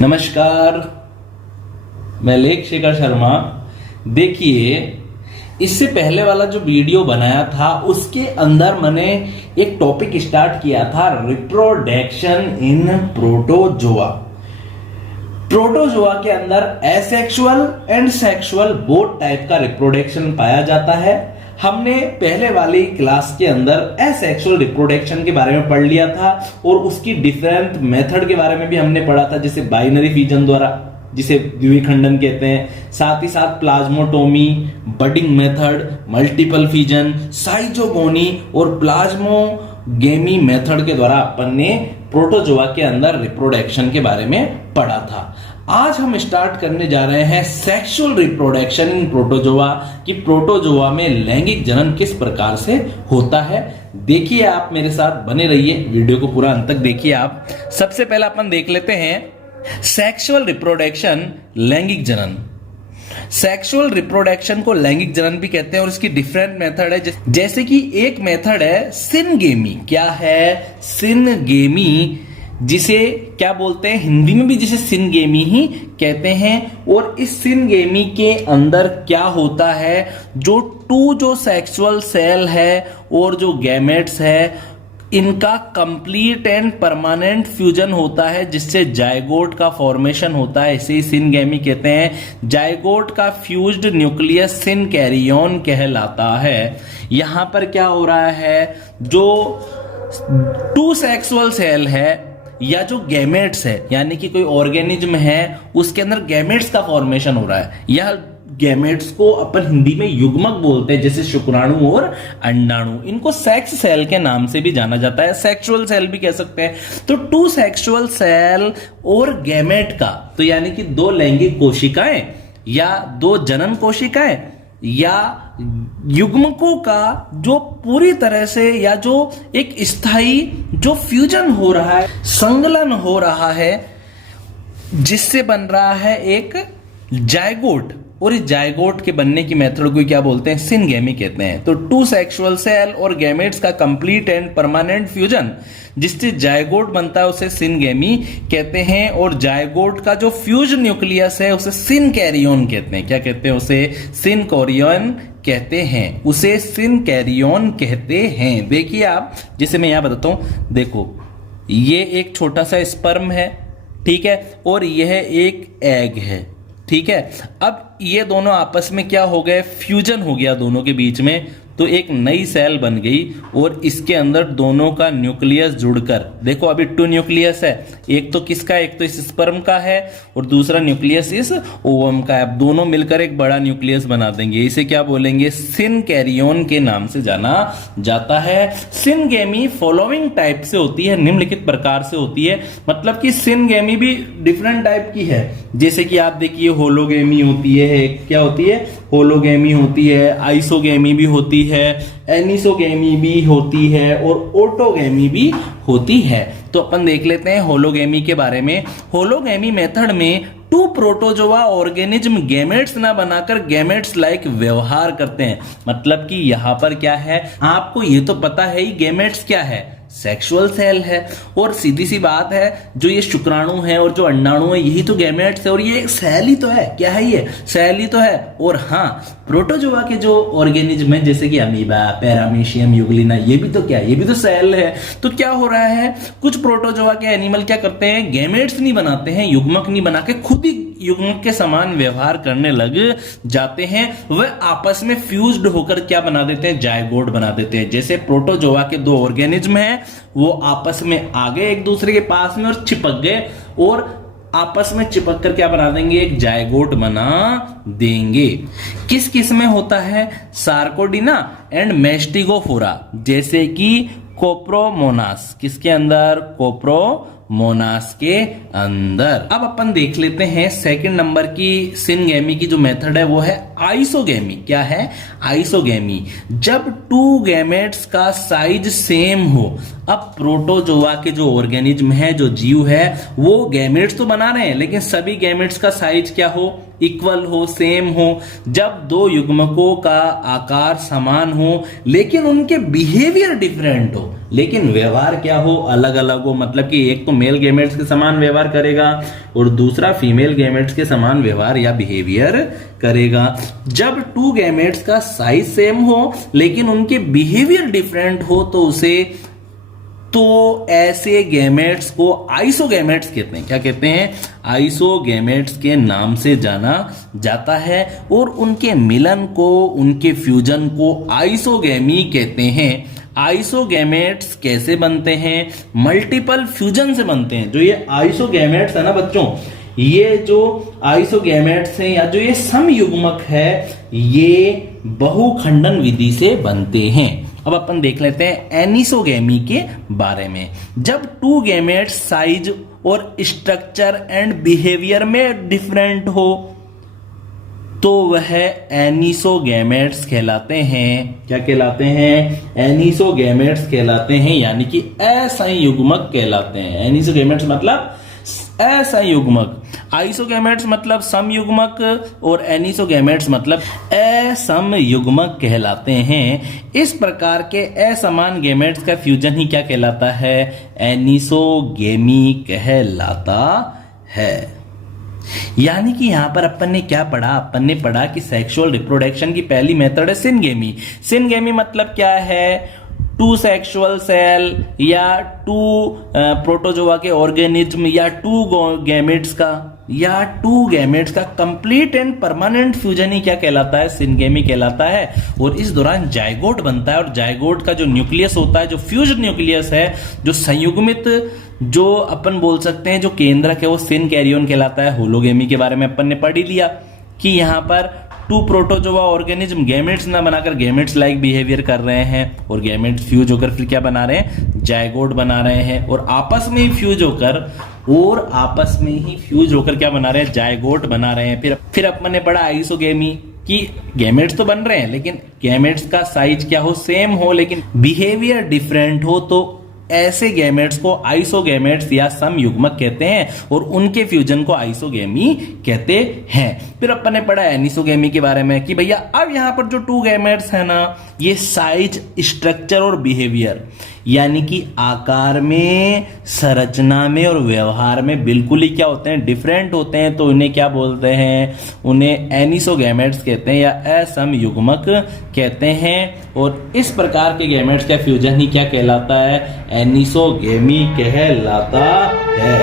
नमस्कार, मैं लेख शेखर शर्मा। देखिए, इससे पहले वाला जो वीडियो बनाया था उसके अंदर मैंने एक टॉपिक स्टार्ट किया था, रिप्रोडक्शन इन प्रोटोजोआ। प्रोटोजोआ के अंदर asexual and sexual both type का रिप्रोडक्शन पाया जाता है। हमने पहले वाली क्लास के अंदर एसेक्सुअल रिप्रोडक्शन के बारे में पढ़ लिया था और उसकी डिफरेंट मेथड के बारे में भी हमने पढ़ा था, जैसे बाइनरी फिजन द्वारा, जिसे द्विखंडन कहते हैं, साथ ही साथ plasmotomy, budding method, multiple fission, साइजोगोनी और प्लाज्मोगेमी मेथड के द्वारा अपन ने प्रोटोजोआ के अंदर रिप्रोडक्शन के बारे में पढ़ा था। आज हम स्टार्ट करने जा रहे हैं सेक्सुअल रिप्रोडक्शन इन प्रोटोजोआ, कि प्रोटोजोआ में लैंगिक जनन किस प्रकार से होता है। देखिए, आप मेरे साथ बने रहिए, वीडियो को पूरा अंत तक देखिए। आप सबसे पहले अपन देख लेते हैं सेक्सुअल रिप्रोडक्शन, लैंगिक जनन। सेक्सुअल रिप्रोडक्शन को लैंगिक जनन भी कहते हैं और इसकी डिफरेंट मेथड है। जैसे कि एक मेथड है सिनगेमी। क्या है सिनगेमी? जिसे क्या बोलते हैं हिंदी में भी, जिसे सिनगेमी ही कहते हैं। और इस सिनगेमी के अंदर क्या होता है, जो सेक्सुअल सेल है और जो गैमेट्स है, इनका कंप्लीट एंड परमानेंट फ्यूजन होता है, जिससे जायगोट का फॉर्मेशन होता है। इसे सिनगेमी कहते हैं। जायगोट का फ्यूज्ड न्यूक्लियस सिनकैरियन कहलाता है। यहां पर क्या हो रहा है, जो टू सेक्सुअल सेल है या जो गैमेट्स है, यानी कि कोई ऑर्गेनिज्म है, उसके अंदर गैमेट्स का फॉर्मेशन हो रहा है। यह गैमेट्स को अपन हिंदी में युग्मक बोलते हैं, जैसे शुक्राणु और अंडाणु। इनको सेक्स सेल के नाम से भी जाना जाता है, सेक्सुअल सेल भी कह सकते हैं। तो टू सेक्सुअल सेल और गैमेट का, तो यानी कि दो लैंगिक कोशिकाएं या दो जनन कोशिकाएं या युग्मकों का जो पूरी तरह से, या जो एक स्थायी जो फ्यूजन हो रहा है, संगलन हो रहा है, जिससे बन रहा है एक जायगोट। और इस जायगोट के बनने की मेथड को क्या बोलते हैं, सिनगेमी कहते हैं। तो टू सेक्सुअल सेल और गैमेट्स का कंप्लीट एंड परमानेंट फ्यूजन, जिससे जायगोट बनता है, उसे सिनगेमी कहते हैं। और जायगोट का जो फ्यूज न्यूक्लियस है, उसे सिनकैरियन कहते हैं। क्या कहते हैं? उसे सिनकैरियन कहते हैं। उसे सिनकैरियन कहते हैं। देखिए आप, जैसे मैं यहां बताता हूं, देखो ये एक छोटा सा स्पर्म है, ठीक है, और यह एक एग है, ठीक है। अब ये दोनों आपस में क्या हो गए, फ्यूजन हो गया दोनों के बीच में, तो एक नई सेल बन गई और इसके अंदर दोनों का न्यूक्लियस जुड़कर, देखो अभी टू न्यूक्लियस है, एक तो किसका, एक तो इस स्पर्म का है और दूसरा न्यूक्लियस इस ओवम का है। अब दोनों मिलकर एक बड़ा न्यूक्लियस बना देंगे। इसे क्या बोलेंगे, सिनकैरियन के नाम से जाना जाता है। सिनगेमी फॉलोइंग टाइप से होती है, निम्नलिखित प्रकार से होती है। मतलब कि सिनगेमी भी डिफरेंट टाइप की है। जैसे कि आप देखिए, होलोगेमी होती है, क्या होती है, होलोगेमी होती है, आइसोगेमी भी होती है, एनिसोगेमी भी होती है और ओटोगेमी भी होती है। तो अपन देख लेते हैं होलोगेमी के बारे में। होलोगेमी मेथड में टू प्रोटोजोआ ऑर्गेनिज्म गैमेट्स ना बनाकर गैमेट्स लाइक व्यवहार करते हैं। मतलब कि यहां पर क्या है, आपको ये तो पता है ही, गैमेट्स क्या है, सेक्सुअल सेल है। और सीधी सी बात है, जो ये शुक्राणु है और जो अंडाणु है, यही तो गैमेट्स है। और ये सेल ही तो है, क्या है ये, सेल ही तो है। और हाँ, प्रोटोजोआ के जो ऑर्गेनिज्म है, जैसे कि अमीबा, पैरामीशियम, यूग्लिना, ये भी तो क्या है, ये भी तो सेल है। तो क्या हो रहा है, कुछ प्रोटोजोआ के एनिमल क्या करते हैं, गैमेट्स नहीं बनाते हैं, युग्मक नहीं बना के खुद ही युग्मक के समान व्यवहार करने लग जाते हैं। वह आपस में फ्यूज्ड होकर क्या बना देते हैं, जायगोट बना देते हैं। जैसे प्रोटोजोआ के दो ऑर्गेनिज्म हैं, वो आपस में आ गए एक दूसरे के पास में और चिपक गए, और आपस में चिपक कर क्या बना देंगे, एक जायगोट बना देंगे। किस किस में होता है, सार्कोडिना एंड मेस्टिगोफोरा, जैसे कि कोप्रोमोनास, किसके अंदर, कोप्रोमोनास के अंदर। अब अपन देख लेते हैं सेकंड नंबर की सिनगेमी की जो मेथड है, वो है आइसोगेमी। क्या है, आइसोगेमी। जब टू गैमेट्स का साइज सेम हो। अब प्रोटोजोआ के जो ऑर्गेनिज्म है, जो जीव है, वो गैमेट्स तो बना रहे हैं, लेकिन सभी गैमेट्स का साइज क्या हो, इक्वल हो, सेम हो। जब दो युग्मकों का आकार समान हो लेकिन उनके बिहेवियर डिफरेंट हो, लेकिन व्यवहार क्या हो, अलग अलग हो। मतलब कि एक तो मेल गैमेट्स के समान व्यवहार करेगा और दूसरा फीमेल गैमेट्स के समान व्यवहार या बिहेवियर करेगा। जब टू गैमेट्स का साइज सेम हो लेकिन उनके बिहेवियर डिफरेंट हो तो ऐसे गैमेट्स को आइसोगैमेट्स कहते हैं। क्या कहते हैं? आइसोगैमेट्स के नाम से जाना जाता है और उनके मिलन को, उनके फ्यूजन को आइसोगैमी कहते हैं। आइसोगैमेट्स कैसे बनते हैं? मल्टीपल फ्यूजन से बनते हैं। जो ये आइसोगैमेट्स है ना बच्चों, ये जो आइसोगैमेट्स हैं या जो ये समयुग्मक है, ये बहुखंडन विधि से बनते हैं। अब अपन देख लेते हैं एनिसोगैमी के बारे में। जब टू गैमेट्स साइज और स्ट्रक्चर एंड बिहेवियर में डिफरेंट हो तो वह एनिसोगैमेट्स कहलाते हैं। क्या कहलाते हैं? एनिसोगैमेट्स कहलाते हैं, यानी कि असंयुग्मक कहलाते हैं। एनिसोगैमेट्स मतलब असंयुग्मक, आइसोगैमेट्स मतलब समयुग्मक और एनिसोगैमेट्स मतलब असमयुग्मक कहलाते हैं। इस प्रकार के असमान गैमेट्स का फ्यूजन ही क्या कहलाता है? एनिसोगैमी कहलाता है। यानी कि यहां पर अपन ने क्या पढ़ा? अपन ने पढ़ा कि सेक्सुअल रिप्रोडक्शन की पहली मेथड है सिनगेमी। सिनगेमी मतलब क्या है? टू सेक्सुअल सेल या टू प्रोटोजोआ के ऑर्गेनिज्म या टू गैमेट्स का कंप्लीट एंड परमानेंट फ्यूजन ही क्या कहलाता है? सिनगेमी कहलाता है। और इस दौरान जाइगोट बनता है और जाइगोट का जो न्यूक्लियस होता है, जो फ्यूज्ड न्यूक्लियस है, जो संयुग्मित, जो अपन बोल सकते हैं जो केंद्रक है, वो सिन कैरियन कहलाता है। होलोगेमी के बारे में अपन ने पढ़ ही लिया कि यहां पर टू प्रोटोजोआ ऑर्गेनिज्म गैमेट्स ना बनाकर गैमेट्स लाइक बिहेवियर कर रहे हैं और गैमेट्स फ्यूज होकर फिर क्या बना रहे हैं? जाइगोट बना रहे हैं और आपस में ही फ्यूज होकर क्या बना रहे हैं? जाइगोट बना रहे हैं। फिर अपन ने पढ़ा आइसोगेमी कि गैमेट्स तो बन रहे हैं लेकिन गैमेट्स का साइज क्या हो? सेम हो, लेकिन बिहेवियर डिफरेंट हो, तो ऐसे गैमेट्स को आइसोगैमेट्स या समयुग्मक कहते हैं और उनके फ्यूजन को आइसोगेमी कहते हैं। फिर अपन ने पढ़ा एनिसोगेमी के बारे में कि भैया अब यहां पर जो टू गैमेट्स है ना, ये साइज, स्ट्रक्चर और बिहेवियर यानी कि आकार में, संरचना में और व्यवहार में बिल्कुल ही क्या होते हैं? डिफरेंट होते हैं। तो उन्हें क्या बोलते हैं? उन्हें एनिसोगैमेट्स कहते हैं या असमयुग्मक कहते हैं। और इस प्रकार के गैमेट्स का फ्यूजन ही क्या कहलाता है? एनिसोगेमी कहलाता है।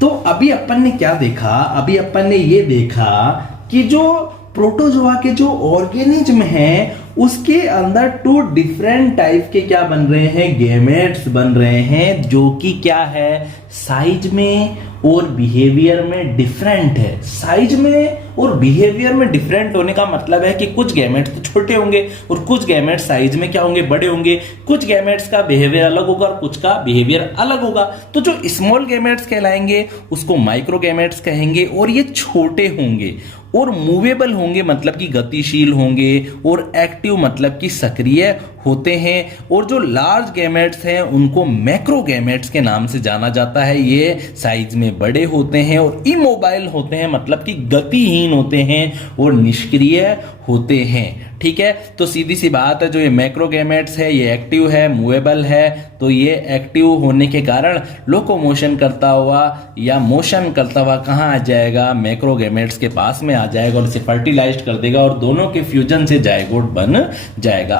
तो अभी अपन ने क्या देखा? अभी अपन ने ये देखा कि जो प्रोटोजोआ के जो ऑर्गेनिज्म हैं उसके अंदर टू डिफरेंट टाइप के क्या बन रहे हैं? गैमेट्स बन रहे हैं, जो कि क्या है? साइज में और बिहेवियर में डिफरेंट है। साइज में और बिहेवियर में डिफरेंट होने का मतलब है कि कुछ गैमेट्स तो छोटे होंगे और कुछ गैमेट्स साइज में क्या होंगे? बड़े होंगे। कुछ गैमेट्स का बिहेवियर अलग होगा और कुछ का बिहेवियर अलग होगा। तो जो स्मॉल गैमेट्स कहलाएंगे उसको माइक्रो गैमेट्स कहेंगे और ये छोटे होंगे और मूवेबल होंगे, मतलब कि गतिशील होंगे, और एक्टिव मतलब कि सक्रिय होते हैं। और जो लार्ज गैमेट्स हैं उनको मैक्रो गैमेट्स के नाम से जाना जाता है। ये साइज में बड़े होते हैं और इमोबाइल होते हैं, मतलब कि गतिहीन होते हैं और निष्क्रिय होते हैं। ठीक है, तो सीधी सी बात है, जो ये मैक्रो गैमेट्स है ये एक्टिव है, मूवेबल है। तो ये एक्टिव होने के कारण लोकोमोशन करता हुआ या मोशन करता हुआ कहाँ आ जाएगा? मैक्रो गैमेट्स के पास में आ जाएगा और इसे फर्टिलाइज कर देगा और दोनों के फ्यूजन से जाइगोट बन जाएगा।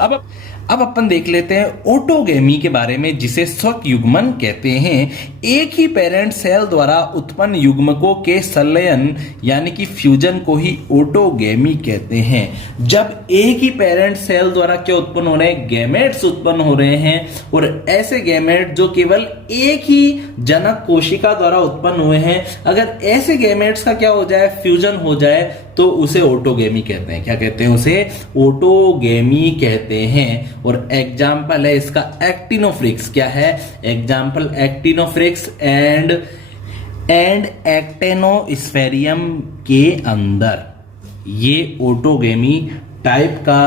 अब अपन देख लेते हैं ओटोगेमी के बारे में, जिसे स्वयुग्मन कहते हैं। एक ही पेरेंट सेल द्वारा उत्पन्न युग्मकों के संलयन यानी कि फ्यूजन को ही ओटोगेमी कहते हैं। जब एक ही पेरेंट सेल द्वारा क्या उत्पन्न हो रहे हैं? गैमेट्स उत्पन्न हो रहे हैं और ऐसे गैमेट जो केवल एक ही जनक कोशिका द्वारा उत्पन्न हुए हैं, अगर ऐसे गैमेट्स का क्या हो जाए? फ्यूजन हो जाए तो उसे ओटोगेमी कहते हैं। क्या कहते हैं? उसे ओटोगेमी कहते हैं। और एग्जाम्पल है इसका एक्टिनोफ्रिक्स। क्या है? एग्जाम्पल एक्टिनोफ्रिक्स एंड एक्टेनोस्फेरियम के अंदर ये ओटोगेमी टाइप का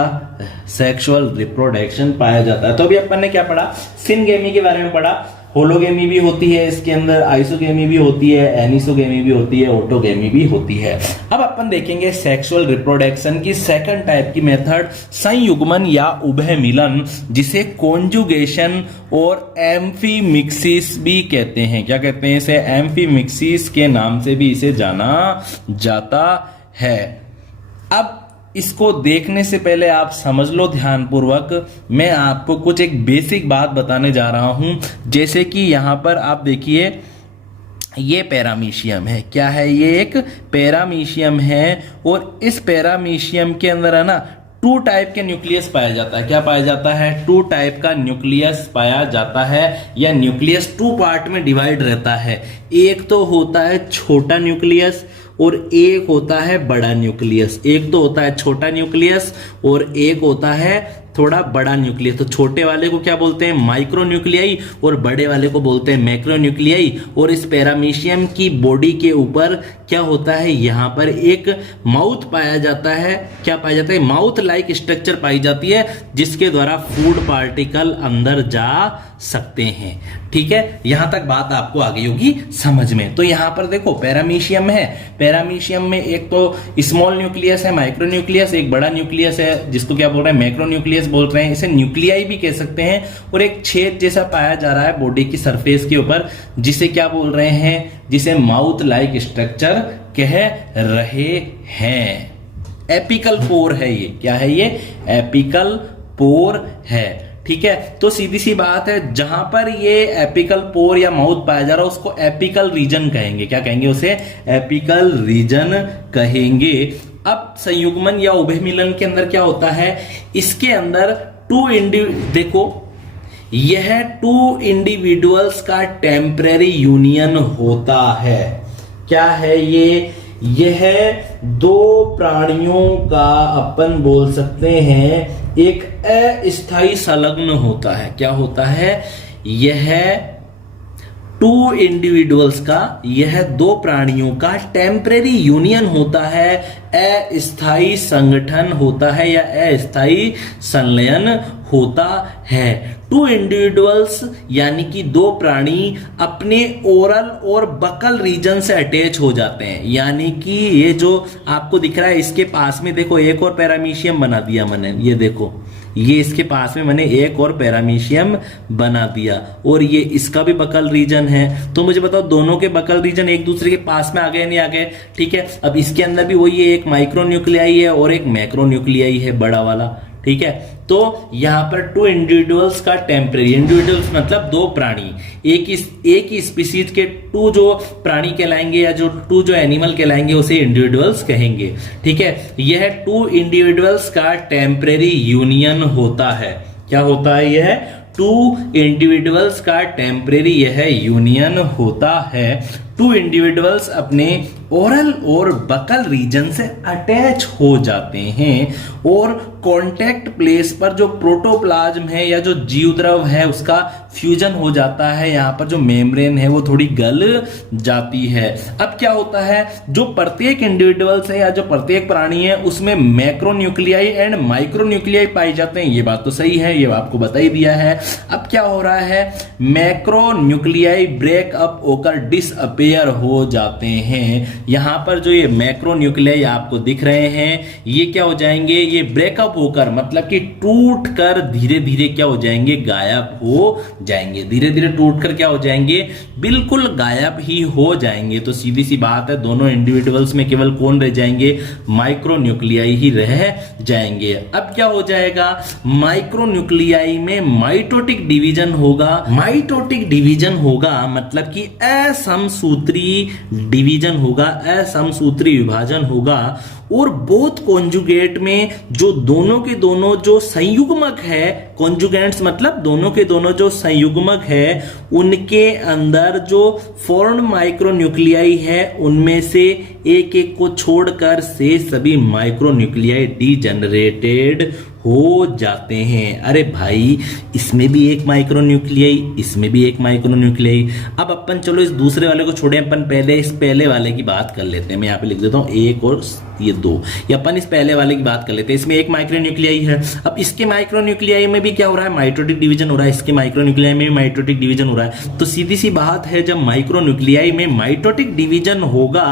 सेक्सुअल रिप्रोडक्शन पाया जाता है। तो अभी अपन ने क्या पढ़ा? सिनगेमी के बारे में पढ़ा। होलोगेमी भी होती है इसके अंदर, आइसोगेमी भी होती है, एनिसोगेमी भी होती है, ऑटोगेमी भी होती है। अब अपन देखेंगे सेक्सुअल रिप्रोडक्शन की सेकंड टाइप की मेथड, संयुग्मन या उभय मिलन, जिसे कॉन्जुगेशन और एम्फीमिक्सिस भी कहते हैं। क्या कहते हैं इसे? एम्फीमिक्सिस के नाम से भी इसे जाना जाता है। अब इसको देखने से पहले आप समझ लो ध्यानपूर्वक, मैं आपको कुछ एक बेसिक बात बताने जा रहा हूं। जैसे कि यहां पर आप देखिए, ये पैरामीशियम है। क्या है? ये एक पैरामीशियम है और इस पैरामीशियम के अंदर है ना 2 टाइप के न्यूक्लियस पाया जाता है। क्या पाया जाता है? 2 टाइप का न्यूक्लियस पाया जाता है, या न्यूक्लियस 2 पार्ट में डिवाइड रहता है। एक तो होता है छोटा न्यूक्लियस और एक होता है बड़ा न्यूक्लियस। एक तो होता है छोटा न्यूक्लियस और एक होता है थोड़ा बड़ा न्यूक्लियस। तो छोटे वाले को क्या बोलते हैं? माइक्रो न्यूक्लियाई, और बड़े वाले को बोलते हैं मैक्रो न्यूक्लियाई। और इस पैरामीशियम की बॉडी के ऊपर क्या होता है? यहां पर एक माउथ पाया जाता है। क्या पाया जाता है? माउथ लाइक स्ट्रक्चर पाई जाती है, जिसके द्वारा फूड पार्टिकल अंदर जा सकते हैं। ठीक है, यहां तक बात आपको आ गई होगी समझ में। तो यहां पर देखो पैरामीशियम है, पैरामीशियम में एक तो स्मॉल न्यूक्लियस है, माइक्रो न्यूक्लियस, एक बड़ा न्यूक्लियस है जिसको क्या बोल रहे हैं? मैक्रो न्यूक्लियस बोल रहे हैं। इसे न्यूक्लियाई भी कह सकते हैं। और एक छेद जैसा पाया जा रहा है बॉडी की सरफेस के ऊपर, जिसे क्या बोल रहे हैं? जिसे माउथ लाइक स्ट्रक्चर कह रहे हैं। एपिकल पोर है ये। क्या है ये? एपिकल पोर है। ठीक है, तो सीधी सी बात है, जहां पर ये एपिकल पोर या माउथ पाया जा रहा है उसको एपिकल रीजन कहेंगे। क्या कहेंगे उसे? एपिकल रीजन कहेंगे। अब संयुग्मन या उभय मिलन के अंदर क्या होता है? इसके अंदर देखो, यह 2 इंडिविजुअल्स का टेम्परेरी यूनियन होता है। क्या है ये? यह 2 प्राणियों का अपन बोल सकते हैं एक अस्थाई संलग्न होता है। क्या होता है? यह 2 इंडिविजुअल्स का, यह 2 प्राणियों का टेम्परेरी यूनियन होता है, अस्थाई संगठन होता है या अस्थाई संलयन होता है। 2 इंडिविजुअल्स यानी कि 2 प्राणी अपने ओरल और बकल रीजन से अटैच हो जाते हैं। यानी कि ये जो आपको दिख रहा है, इसके पास में देखो एक और पैरामीशियम बना दिया मैंने। ये देखो, ये इसके पास में मैंने एक और पैरामीशियम बना दिया, और ये इसका भी बकल रीजन है। तो मुझे बताओ दोनों के बकल रीजन एक दूसरे के पास में आ गए नहीं आ गए? ठीक है, अब इसके अंदर भी वही एक माइक्रो न्यूक्लियाई है और एक मैक्रो न्यूक्लियाई है, बड़ा वाला। ठीक है, तो यहां पर 2 इंडिविजुअल्स का टेम्परेरी, इंडिविजुअल्स मतलब 2 प्राणी, एक ही स्पीसीज के 2 जो प्राणी कहलाएंगे या जो 2 जो एनिमल कहलाएंगे उसे इंडिविजुअल्स कहेंगे। ठीक है, यह 2 इंडिविजुअल्स का टेम्परेरी यूनियन होता है। क्या होता है? यह 2 इंडिविजुअल्स का टेम्परेरी यह यूनियन होता है। 2 इंडिविजुअल्स अपने ओरल और बकल रीजन से अटैच हो जाते हैं और कांटेक्ट प्लेस पर जो प्रोटोप्लाज्म है या जो जीवद्रव है उसका फ्यूजन हो जाता है। यहाँ पर जो मेम्ब्रेन है वो थोड़ी गल जाती है। अब क्या होता है? जो प्रत्येक इंडिविजुअल्स है या जो प्रत्येक प्राणी है उसमें macro nuclei and micro nuclei पाई जाते हैं। ये बात तो सही है, ये आपको बता ही दिया है। अब क्या हो रहा है? मैक्रो न्यूक्लियाई ब्रेक अप होकर डिसअपियर हो जाते हैं। यहां पर जो ये मैक्रो न्यूक्लियाई आपको दिख रहे हैं ये क्या हो जाएंगे? ये ब्रेकअप होकर मतलब कि टूट कर धीरे धीरे क्या हो जाएंगे? गायब हो जाएंगे। धीरे धीरे टूटकर क्या हो जाएंगे? बिल्कुल गायब ही हो जाएंगे। तो सीधी सी बात है, दोनों इंडिविजुअल्स में केवल कौन रह जाएंगे? माइक्रो न्यूक्लियाई ही रह जाएंगे। अब क्या हो जाएगा? माइक्रो न्यूक्लियाई में माइटोटिक डिवीजन होगा। माइटोटिक डिवीजन होगा मतलब कि असमसूत्री डिवीजन होगा, असमसूत्री विभाजन होगा। और बोथ कॉन्जुगेट में जो दोनों के दोनों जो संयुग्मक है, कॉन्जुगेंट्स मतलब दोनों के दोनों जो संयुग्मक है, उनके अंदर जो फॉर्म्ड माइक्रोन्यूक्लियाई है उनमें से एक एक को छोड़कर से सभी माइक्रोन्यूक्लियाई डीजेनरेटेड हो जाते हैं। अरे भाई, इसमें भी एक माइक्रोन्यूक्लियाई, इसमें भी एक माइक्रोन्यूक्लियाई। अब अपन चलो इस दूसरे वाले को छोड़े, अपन पहले इस पहले वाले की बात कर लेते हैं। मैं यहाँ पे लिख देता हूँ 1 और ये 2, या अपन इस पहले वाले की बात कर लेते हैं। इसमें एक माइक्रोन्यूक्लियाई है। अब इसके माइक्रोन्यूक्लियाई में भी क्या हो रहा है, माइटोटिक डिवीजन हो रहा है। इसके माइक्रोन्यूक्लियाई में भी माइटोटिक डिवीजन हो रहा है। तो सीधी सी बात है, जब माइक्रोन्यूक्लियाई में माइटोटिक डिवीजन होगा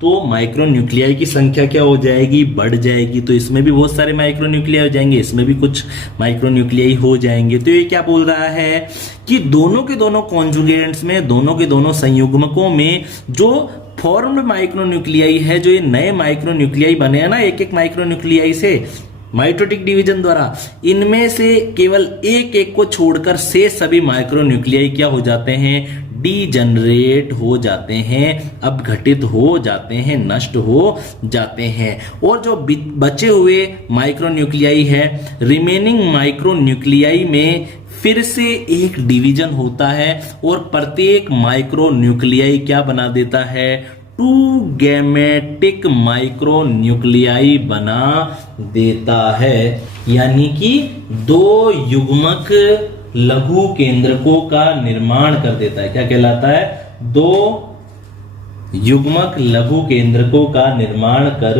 तो माइक्रोन्यूक्लियाई की संख्या क्या हो जाएगी, बढ़ जाएगी। तो इसमें भी बहुत सारे माइक्रोन्यूक्लियाई हो जाएंगे, इसमें भी कुछ माइक्रोन्यूक्लियाई हो जाएंगे। तो ये क्या बोल रहा है कि दोनों के दोनों कॉन्जुगेंट्स में, दोनों के दोनों संयुग्मकों में जो फॉर्म्ड माइक्रोन्यूक्लियाई है, जो ये नए माइक्रोन्यूक्लियाई बने हैं ना एक एक माइक्रोन्यूक्लियाई से माइटोटिक डिवीजन द्वारा, इनमें से केवल एक एक को छोड़कर से सभी माइक्रोन्यूक्लियाई क्या हो जाते हैं, डीजनरेट हो जाते हैं, अपघटित हो जाते हैं, नष्ट हो जाते हैं। और जो बचे हुए माइक्रोन्यूक्लियाई है, रिमेनिंग माइक्रोन्यूक्लियाई में फिर से एक डिवीजन होता है और प्रत्येक माइक्रोन्यूक्लियाई क्या बना देता है, 2 गैमेटिक माइक्रोन्यूक्लियाई बना देता है। यानी कि 2 युग्मक लघु केंद्रकों का निर्माण कर देता है। क्या कहलाता है, 2 युग्मक लघु केंद्रकों का निर्माण कर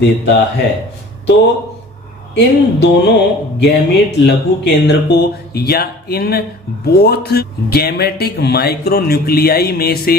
देता है। तो इन दोनों गैमेट लघु केंद्रकों या इन बोथ गैमेटिक माइक्रोन्यूक्लियाई में से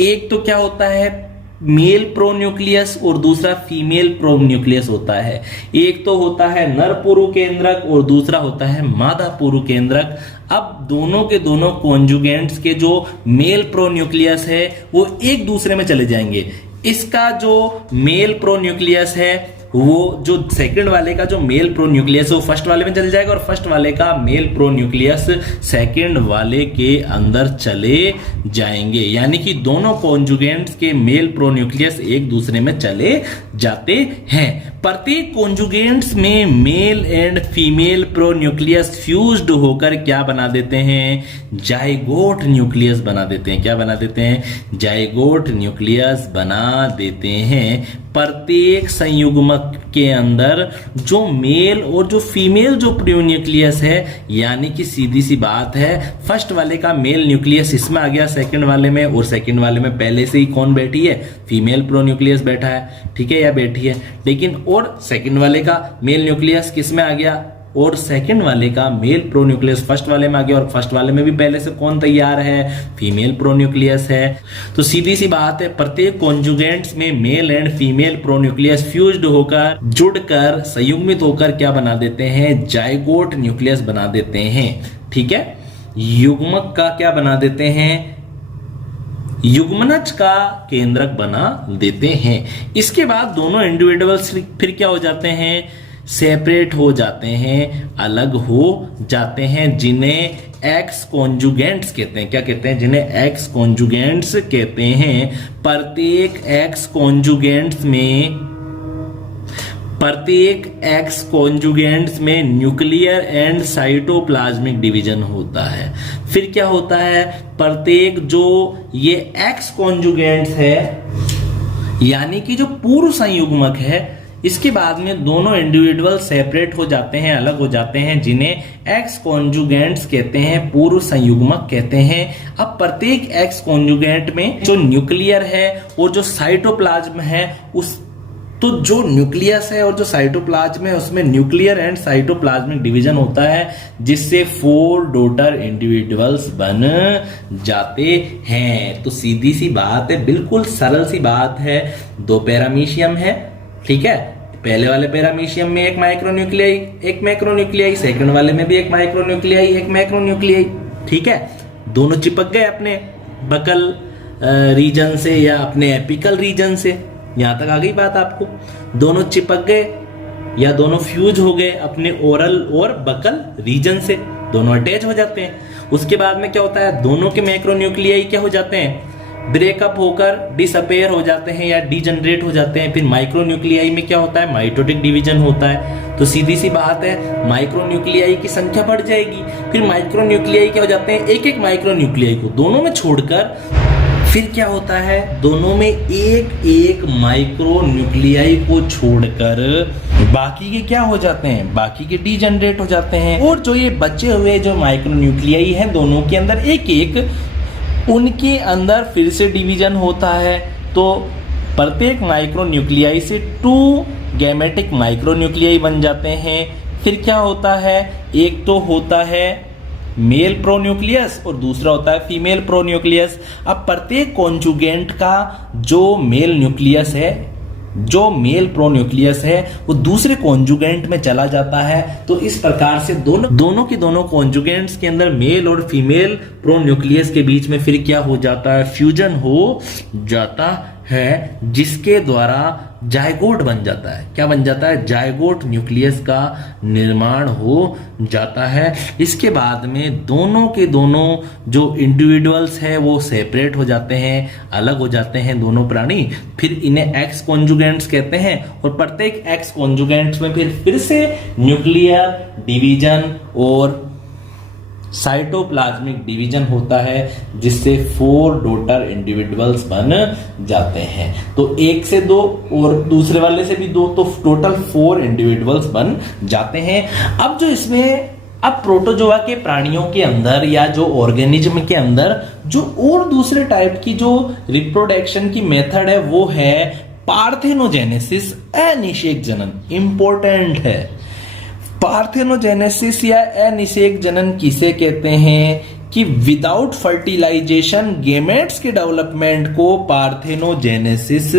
एक तो क्या होता है, मेल प्रोन्यूक्लियस और दूसरा फीमेल प्रोन्यूक्लियस होता है। एक तो होता है नर पूर्व केंद्रक और दूसरा होता है मादा पूर्व केंद्रक। अब दोनों के दोनों कॉन्जुगेंट्स के जो मेल प्रोन्यूक्लियस है वो एक दूसरे में चले जाएंगे। इसका जो मेल प्रोन्यूक्लियस है, वो जो सेकंड वाले का जो मेल प्रोन्यूक्लियस है वो फर्स्ट वाले में चले जाएगा और फर्स्ट वाले का मेल प्रोन्यूक्लियस सेकंड वाले के अंदर चले जाएंगे। यानी कि दोनों कॉन्जुगेंट्स के मेल प्रोन्यूक्लियस एक दूसरे में चले जाते हैं। प्रत्येक कॉन्जुगेंट्स में male and female pronucleus fused होकर क्या बना देते हैं, जाइगोट न्यूक्लियस बना देते हैं। क्या बना देते हैं, जाइगोट न्यूक्लियस बना देते हैं। प्रत्येक संयुग्मक के अंदर जो मेल और जो फीमेल जो प्रोन्यूक्लियस है, यानी कि सीधी सी बात है, फर्स्ट वाले का मेल न्यूक्लियस इसमें आ गया सेकंड वाले में, और सेकंड वाले में पहले से ही कौन बैठी है, फीमेल प्रोन्यूक्लियस बैठा है, ठीक है, या बैठी है। लेकिन और सेकंड वाले का मेल न्यूक्लियस किस में आ गया, और सेकंड वाले का मेल प्रोन्यूक्लियस फर्स्ट वाले में आ गया, और फर्स्ट वाले में भी पहले से कौन तैयार है, फीमेल प्रोन्यूक्लियस है। तो सीधी सी बात है, प्रत्येक कॉन्जुगेंट्स में male and female pronucleus fused होकर, जुड़कर, संयुग्मित होकर क्या बना देते हैं, जाइगोट न्यूक्लियस बना देते हैं। ठीक है, युग्मक का क्या बना देते हैं, युग्मनज का केंद्रक बना देते हैं। इसके बाद दोनों इंडिविजुअल्स फिर क्या हो जाते हैं, सेपरेट हो जाते हैं, अलग हो जाते हैं, जिन्हें एक्स कॉन्जुगेंट्स कहते हैं। क्या कहते हैं, जिन्हें एक्स कॉन्जुगेंट्स कहते हैं। प्रत्येक एक्स कॉन्जुगेंट्स में न्यूक्लियर एंड साइटोप्लाज्मिक डिवीजन होता है। फिर क्या होता है, प्रत्येक जो ये एक्स कॉन्जुगेंट्स है, यानी कि जो पूर्व संयुग्मक है, इसके बाद में दोनों इंडिविजुअल सेपरेट हो जाते हैं, अलग हो जाते हैं, जिन्हें एक्स कॉन्जुगेंट्स कहते हैं, पूर्व संयुग्मक कहते हैं। अब प्रत्येक एक्स कॉन्जुगेंट में जो न्यूक्लियर है और जो साइटोप्लाज्म है, उस तो जो न्यूक्लियस है और जो साइटोप्लाज्म है, उसमें न्यूक्लियर एंड साइटोप्लाज्मिक डिवीजन होता है, जिससे 4 डॉटर इंडिविजुअल्स बन जाते हैं। तो सीधी सी बात है, बिल्कुल सरल सी बात है, 2 पैरामीशियम है, ठीक है, पहले वाले पैरामीशियम में एक मैक्रोन्यूक्लियाई, सेकंड वाले में भी एक मैक्रोन्यूक्लियाई, ठीक है। दोनों चिपक गए अपने बकल रीजन से या अपने एपिकल रीजन से, यहां तक आ गई बात आपको। दोनों चिपक गए या दोनों फ्यूज हो गए अपने ओरल और बकल रीजन से, दोनों अटैच हो जाते हैं। उसके बाद में क्या होता है, दोनों के मैक्रोन्यूक्लियाई क्या हो जाते हैं, ब्रेकअप होकर डिसअपेयर हो जाते हैं या डीजनरेट हो जाते हैं। फिर माइक्रोन्यूक्लियाई में क्या होता है, माइटोटिक डिवीजन होता है। तो सीधी सी बात है, माइक्रोन्यूक्लियाई की संख्या बढ़ जाएगी। फिर माइक्रोन्यूक्लियाई क्या हो जाते हैं, एक एक माइक्रोन्यूक्लियाई को दोनों में छोड़कर फिर क्या होता है, दोनों में एक एक माइक्रो न्यूक्लियाई को छोड़कर बाकी के क्या हो जाते हैं, बाकी के डीजनरेट हो जाते हैं। और जो ये बचे हुए जो माइक्रो न्यूक्लियाई हैं, दोनों के अंदर एक एक उनके अंदर फिर से डिवीजन होता है। तो प्रत्येक माइक्रो न्यूक्लियाई से 2 गैमेटिक माइक्रो न्यूक्लियाई बन जाते हैं। फिर क्या होता है, एक तो होता है मेल प्रोन्यूक्लियस और दूसरा होता है फीमेल प्रोन्यूक्लियस। अब प्रत्येक कॉन्जुगेंट का जो मेल न्यूक्लियस है, जो मेल प्रोन्यूक्लियस है, वो दूसरे कॉन्जुगेंट में चला जाता है। तो इस प्रकार से दोनों के दोनों कॉन्जुगेंट्स के अंदर मेल और फीमेल प्रोन्यूक्लियस के बीच में फिर क्या हो जाता है, फ्यूजन हो जाता है, जिसके द्वारा जायगोट बन जाता है। क्या बन जाता है, जायगोट न्यूक्लियस का निर्माण हो जाता है। इसके बाद में दोनों के दोनों जो इंडिविजुअल्स है वो सेपरेट हो जाते हैं, अलग हो जाते हैं दोनों प्राणी। फिर इन्हें एक्स कॉन्जुगेंट्स कहते हैं और प्रत्येक एक्स कॉन्जुगेंट्स में फिर से न्यूक्लियर डिवीजन और साइटोप्लाज्मिक डिवीजन होता है, जिससे 4 डॉटर इंडिविजुअल्स बन जाते हैं। तो एक से 2 और दूसरे वाले से भी 2, तो टोटल 4 इंडिविजुअल्स बन जाते हैं। अब जो इसमें अब प्रोटोजोआ के प्राणियों के अंदर या जो ऑर्गेनिज्म के अंदर जो और दूसरे टाइप की जो रिप्रोडक्शन की मेथड है वो है पार्थेनोजेनेसिस, अनिषेक जनन। इंपॉर्टेंट है, पार्थेनोजेनेसिस या अनिषेक जनन किसे कहते हैं कि विदाउट फर्टिलाइजेशन गेमेट्स के डेवलपमेंट को पार्थेनोजेनेसिस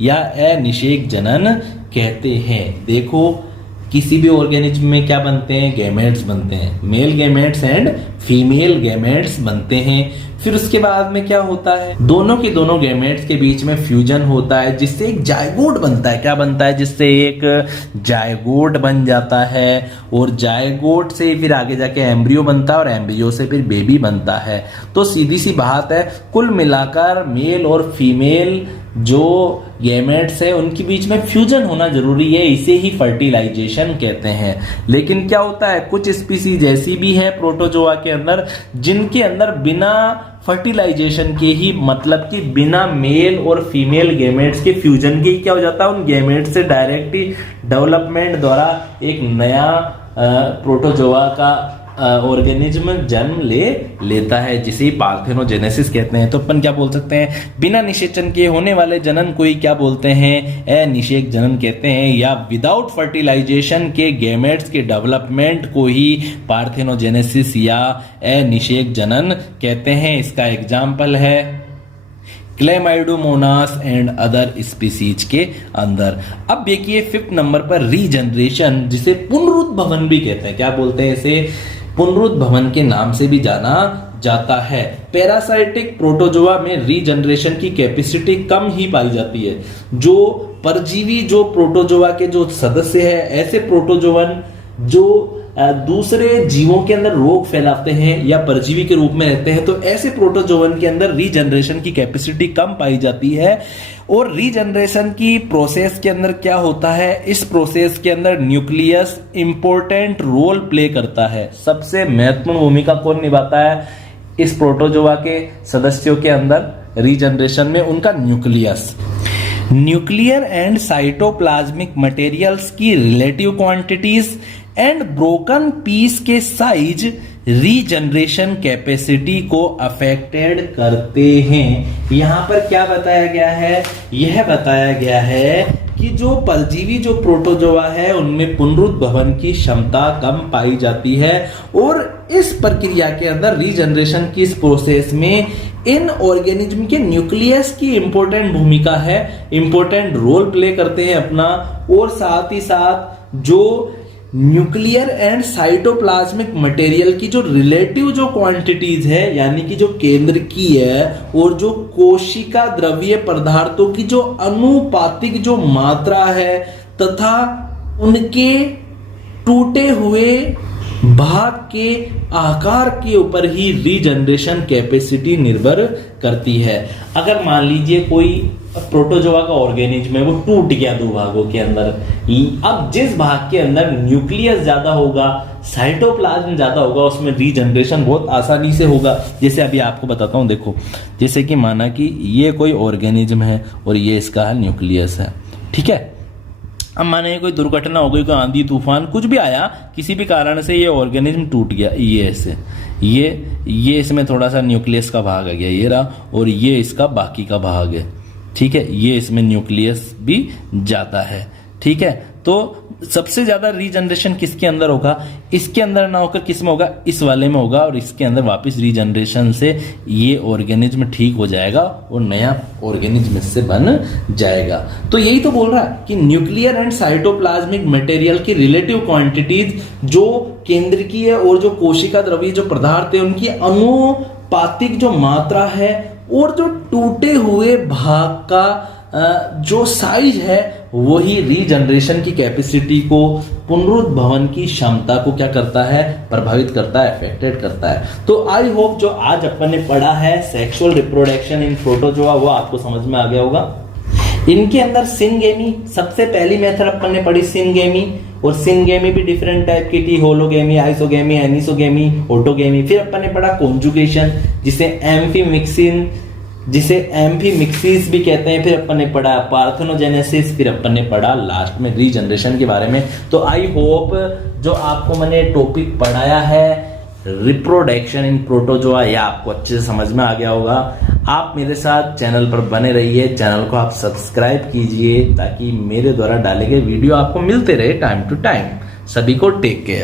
या अनिषेक जनन कहते हैं। देखो किसी भी ऑर्गेनिज्म में क्या बनते हैं, गैमेट्स बनते हैं, male gametes and female gametes बनते हैं। फिर उसके बाद में क्या होता है, दोनों के दोनों गैमेट्स के बीच में फ्यूजन होता है, जिससे एक जायगोट बनता है। क्या बनता है, जिससे एक जायगोट बन जाता है और जायगोट से फिर आगे जाके एम्ब्रियो बनता है और एम्ब्रियो से फिर बेबी बनता है। तो सीधी सी बात है, कुल मिलाकर मेल और फीमेल जो गैमेट्स है उनके बीच में फ्यूजन होना जरूरी है, इसे ही फर्टिलाइजेशन कहते हैं। लेकिन क्या होता है, कुछ स्पीसीज ऐसी भी है प्रोटोजोआ के अंदर जिनके अंदर बिना फर्टिलाइजेशन के ही, मतलब कि बिना मेल और फीमेल गैमेट्स के फ्यूजन के ही क्या हो जाता है, उन गैमेट्स से डायरेक्ट डेवलपमेंट द्वारा एक नया प्रोटोजोआ का ऑर्गेनिज्म जन्म लेता है, जिसे पार्थेनोजेनेसिस कहते हैं। तो अपन क्या बोल सकते हैं, बिना निषेचन के होने वाले जनन को ही क्या बोलते हैं, अनिषेक जनन कहते हैं, या विदाउट फर्टिलाइजेशन के गैमेट्स के डेवलपमेंट को ही पार्थेनोजेनेसिस या अनिषेक जनन कहते हैं। इसका एग्जाम्पल है क्लेमाइडोमोनास एंड अदर स्पीसीज के अंदर। अब देखिए 5th नंबर पर रीजनरेशन, जिसे पुनरुद्भवन भी कहते हैं। क्या बोलते हैं इसे, पुनरुद्भवन के नाम से भी जाना जाता है। पैरासाइटिक प्रोटोजोआ में रीजनरेशन की कैपेसिटी कम ही पाई जाती है। जो परजीवी जो प्रोटोजोआ के जो सदस्य है, ऐसे प्रोटोजोवन जो दूसरे जीवों के अंदर रोग फैलाते हैं या परजीवी के रूप में रहते हैं, तो ऐसे प्रोटोजोवन के अंदर रीजनरेशन की कैपेसिटी कम पाई जाती है। और रीजनरेशन की प्रोसेस के अंदर क्या होता है, इस प्रोसेस के अंदर न्यूक्लियस इंपॉर्टेंट रोल प्ले करता है। सबसे महत्वपूर्ण भूमिका कौन निभाता है इस प्रोटोजोआ के सदस्यों के अंदर रीजनरेशन में, उनका nucleus. Nuclear and cytoplasmic materials की relative quantities and broken piece के साइज रीजनरेशन कैपेसिटी को अफेक्टेड करते हैं। यहां पर क्या बताया गया है, यह बताया गया है कि जो परजीवी जो प्रोटोजोआ है उनमें पुनरुद्भवन की क्षमता कम पाई जाती है, और इस प्रक्रिया के अंदर रीजनरेशन की इस प्रोसेस में इन ऑर्गेनिज्म के न्यूक्लियस की इंपॉर्टेंट भूमिका है, इंपॉर्टेंट रोल प्ले करते हैं अपना। और साथ ही साथ जो न्यूक्लियर एंड साइटोप्लाज्मिक मटेरियल की जो रिलेटिव जो क्वांटिटीज है, यानी कि जो केंद्र की है, और जो कोशिका द्रव्य पदार्थों की जो अनुपातिक जो मात्रा है, तथा उनके टूटे हुए भाग के आकार के ऊपर ही रीजनरेशन कैपेसिटी निर्भर करती है। अगर मान लीजिए कोई प्रोटोजोआ का ऑर्गेनिज्म है, वो टूट गया दो भागों के अंदर, अब जिस भाग के अंदर न्यूक्लियस ज्यादा होगा, साइटोप्लाज्म ज्यादा होगा, उसमें रीजनरेशन बहुत आसानी से होगा। जैसे अभी आपको बताता हूं, देखो जैसे कि माना कि ये कोई ऑर्गेनिज्म है और ये इसका न्यूक्लियस है, ठीक है। अब माने कोई दुर्घटना हो गई, कोई आंधी तूफान कुछ भी आया, किसी भी कारण से ये ऑर्गेनिज्म टूट गया, ये ऐसे ये इसमें थोड़ा सा न्यूक्लियस का भाग आ गया, ये रहा, और ये इसका बाकी का भाग है, ठीक है। ये इसमें न्यूक्लियस भी जाता है, ठीक है। तो सबसे ज्यादा रीजनरेशन किसके अंदर होगा? इसके अंदर ना होकर किस में होगा? इस वाले में होगा, और इसके अंदर वापस रीजनरेशन से ये ऑर्गेनिज्म ठीक हो जाएगा और नया ऑर्गेनिज्म इससे बन जाएगा। तो यही तो बोल रहा है कि न्यूक्लियर एंड साइटोप्लाज्मिक मटेरियल की रिलेटिव क्वांटिटीज, जो केंद्रकीय और जो कोशिका द्रव्य जो पदार्थ है, उनकी अनुपातिक जो मात्रा है और जो टूटे हुए भाग का जो साइज है, वही रीजनरेशन की कैपेसिटी को, पुनरुद्भवन की क्षमता को क्या करता है? प्रभावित करता है, अफेक्टेड करता है। तो आई होप जो आज अपन ने पढ़ा है सेक्सुअल रिप्रोडक्शन इन प्रोटोजोआ, वो आपको समझ में आ गया होगा। इनके अंदर सिनगेमी, सबसे पहली मेथड अपन ने पढ़ी सिनगेमी, और सिनगेमी भी डिफरेंट टाइप की थी, होलोगेमी, आइसोगेमी, एनिसोगेमी, ऑटोगेमी। फिर अपन ने पढ़ा कॉन्जुगेशन, जिसे एम्फीमिक्सिस भी कहते हैं। फिर अपन ने पढ़ा पार्थेनोजेनेसिस, फिर अपन ने पढ़ा लास्ट में रीजनरेशन के बारे में। तो आई होप जो आपको मैंने टॉपिक पढ़ाया है रिप्रोडक्शन इन प्रोटोजोआ, यह आपको अच्छे से समझ में आ गया होगा। आप मेरे साथ चैनल पर बने रहिए, चैनल को आप सब्सक्राइब कीजिए ताकि मेरे द्वारा डाले गए वीडियो आपको मिलते रहे टाइम टू टाइम। सभी को टेक केयर।